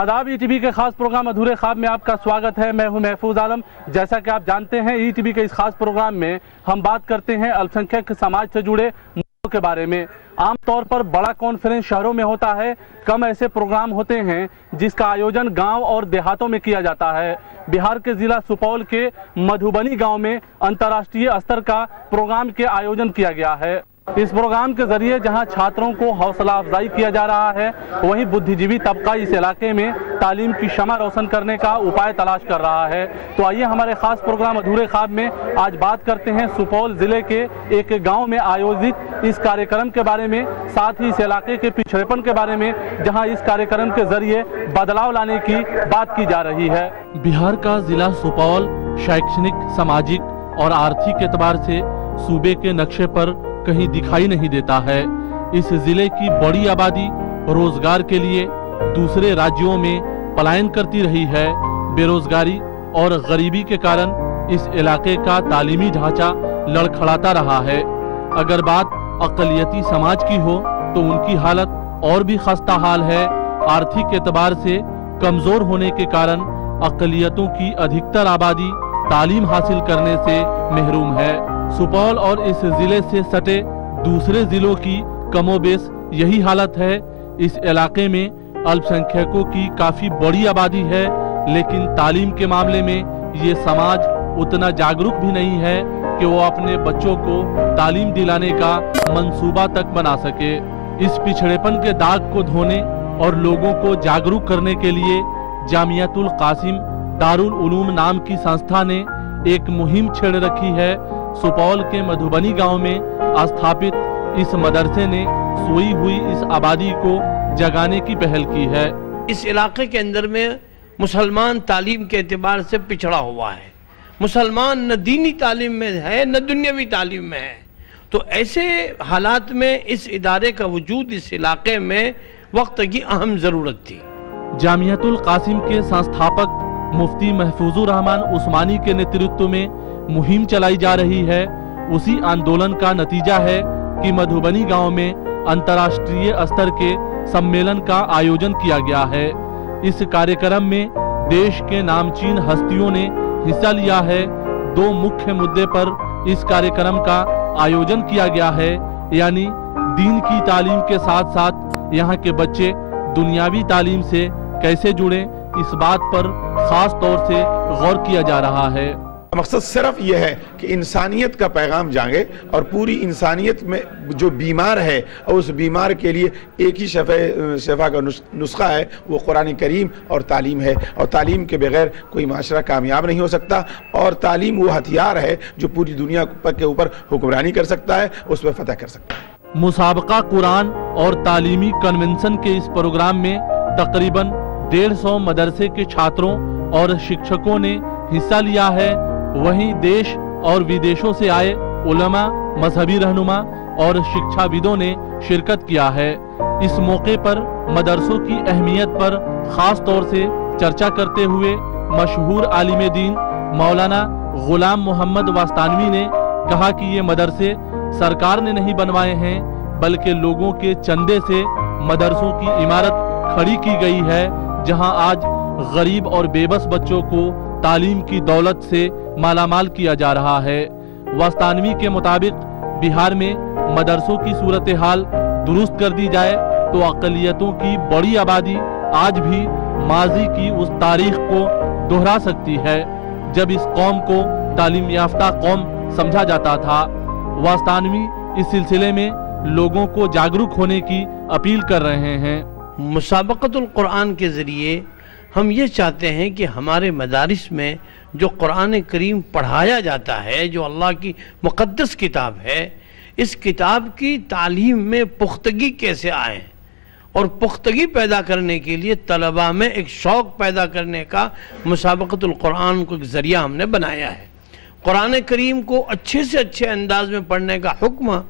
आदाब ईटीवी के खास प्रोग्राम अधूरे ख्वाब में आपका स्वागत है। मैं हूं महफूज आलम। जैसा कि आप जानते हैं, ईटीवी के इस खास प्रोग्राम में हम बात करते हैं अल्पसंख्यक समाज से जुड़े मुद्दों के बारे में। आमतौर पर बड़ा कॉन्फ्रेंस शहरों में होता है, कम ऐसे प्रोग्राम होते हैं जिसका आयोजन गांव और देहातों में किया जाता है। बिहार के जिला सुपौल के मधुबनी गांव में अंतर्राष्ट्रीय स्तर का प्रोग्राम के आयोजन किया गया है। इस प्रोग्राम के जरिए जहां छात्रों को हौसला अफजाई किया जा रहा है, वहीं बुद्धिजीवी तबका इस इलाके में तालीम की शमा रोशन करने का उपाय तलाश कर रहा है। तो आइए हमारे खास प्रोग्राम अधूरे ख्वाब में आज बात करते हैं सुपौल जिले के एक गांव में आयोजित इस कार्यक्रम के बारे में, साथ ही इस इलाके के पिछड़ेपन के बारे में, जहां इस कार्यक्रम के जरिए बदलाव लाने की बात की जा रही है। बिहार का जिला सुपौल शैक्षणिक, सामाजिक और आर्थिक एतबार से सूबे के नक्शे पर कहीं दिखाई नहीं देता है। इस जिले की बड़ी आबादी रोजगार के लिए दूसरे राज्यों में पलायन करती रही है। बेरोजगारी और गरीबी के कारण इस इलाके का तालीमी ढांचा लड़खड़ाता रहा है। अगर बात अक़लियती समाज की हो तो उनकी हालत और भी खस्ता हाल है। आर्थिक एतबार से कमजोर होने के कारण अक़लियतों की अधिकतर आबादी तालीम हासिल करने से महरूम है। सुपौल और इस जिले से सटे दूसरे जिलों की कमोबेश यही हालत है। इस इलाके में अल्पसंख्यकों की काफी बड़ी आबादी है, लेकिन तालीम के मामले में ये समाज उतना जागरूक भी नहीं है कि वो अपने बच्चों को तालीम दिलाने का मंसूबा तक बना सके। इस पिछड़ेपन के दाग को धोने और लोगों को जागरूक करने के लिए जामियातुल कासिम दारुल उलूम नाम की संस्था ने एक मुहिम छेड़ रखी है। सुपौल के मधुबनी गांव में स्थापित इस मदरसे ने सोई हुई इस आबादी को जगाने की पहल की है। इस इलाके के अंदर में मुसलमान तालीम के एतबार से पिछड़ा हुआ है। मुसलमान न दीनी तालीम में है न दुनियावी तालीम में है। तो ऐसे हालात में इस इदारे का वजूद इस इलाके में वक्त की अहम ज़रूरत थी। जामियातुल कासिम के संस्थापक मुफ्ती महफूजुर रहमान उस्मानी के नेतृत्व में मुहिम चलाई जा रही है। उसी आंदोलन का नतीजा है कि मधुबनी गांव में अंतर्राष्ट्रीय स्तर के सम्मेलन का आयोजन किया गया है। इस कार्यक्रम में देश के नामचीन हस्तियों ने हिस्सा लिया है। दो मुख्य मुद्दे पर इस कार्यक्रम का आयोजन किया गया है, यानी दीन की तालीम के साथ साथ यहाँ के बच्चे दुनियावी तालीम से कैसे जुड़े, इस बात पर खास तौर से गौर किया जा रहा है। मकसद सिर्फ यह है कि इंसानियत का पैगाम जागे और पूरी इंसानियत में जो बीमार है और उस बीमार के लिए एक ही शफा का नुस्खा है, वो कुरान करीम और तालीम है। और तालीम के बगैर कोई माशरा कामयाब नहीं हो सकता। और तालीम वो हथियार है जो पूरी दुनिया के ऊपर हुक्मरानी कर सकता है, उस पर फतह कर सकता है। मुसाबका कुरान और तालीमी कन्वेंशन के इस प्रोग्राम में तकरीबन 150 मदरसे के छात्रों और शिक्षकों ने हिस्सा लिया है। वहीं देश और विदेशों से आए उलमा, मजहबी रहनुमा और शिक्षाविदों ने शिरकत किया है। इस मौके पर मदरसों की अहमियत पर खास तौर से चर्चा करते हुए मशहूर आलिम दीन मौलाना गुलाम मोहम्मद वास्तानवी ने कहा कि ये मदरसे सरकार ने नहीं बनवाए हैं, बल्कि लोगों के चंदे से मदरसों की इमारत खड़ी की गई है, जहां आज गरीब और बेबस बच्चों को तालीम की दौलत से मालामाल किया जा रहा है। वास्तानवी के मुताबिक बिहार में मदरसों की सूरत हाल दुरुस्त कर दी जाए तो अक़लियतों की बड़ी आबादी आज भी माजी की उस तारीख को दोहरा सकती है जब इस कौम को तालीम याफ्ता कौम समझा जाता था। वास्तानवी इस सिलसिले में लोगों को जागरूक होने की अपील कर रहे हैं। मुसाबक़तुल कुरान के ज़रिए हम ये चाहते हैं कि हमारे मदारिस में जो कुरान करीम पढ़ाया जाता है, जो अल्लाह की मुक़द्दस किताब है, इस किताब की तालीम में पुख्तगी कैसे आए और पुख्तगी पैदा करने के लिए तलबा में एक शौक़ पैदा करने का मुसाबक़तुल कुरान को एक ज़रिया हमने बनाया है। कुरान करीम को अच्छे से अच्छे अंदाज में पढ़ने का हुक्म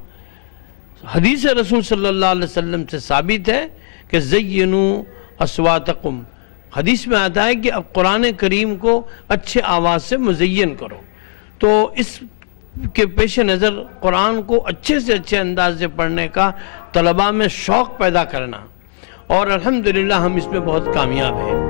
हदीस रसूल सल्लल्लाहु अलैहि वसल्लम से साबित है कि ज़य्यनू अस्वातकुम। हदीस में आता है कि अब कुरान करीम को अच्छे आवाज़ से मुज़य्यन करो। तो इस के पेश नज़र कुरान को अच्छे से अच्छे अंदाज से पढ़ने का तलबा में शौक़ पैदा करना, और अल्हम्दुलिल्लाह हम इसमें बहुत कामयाब हैं।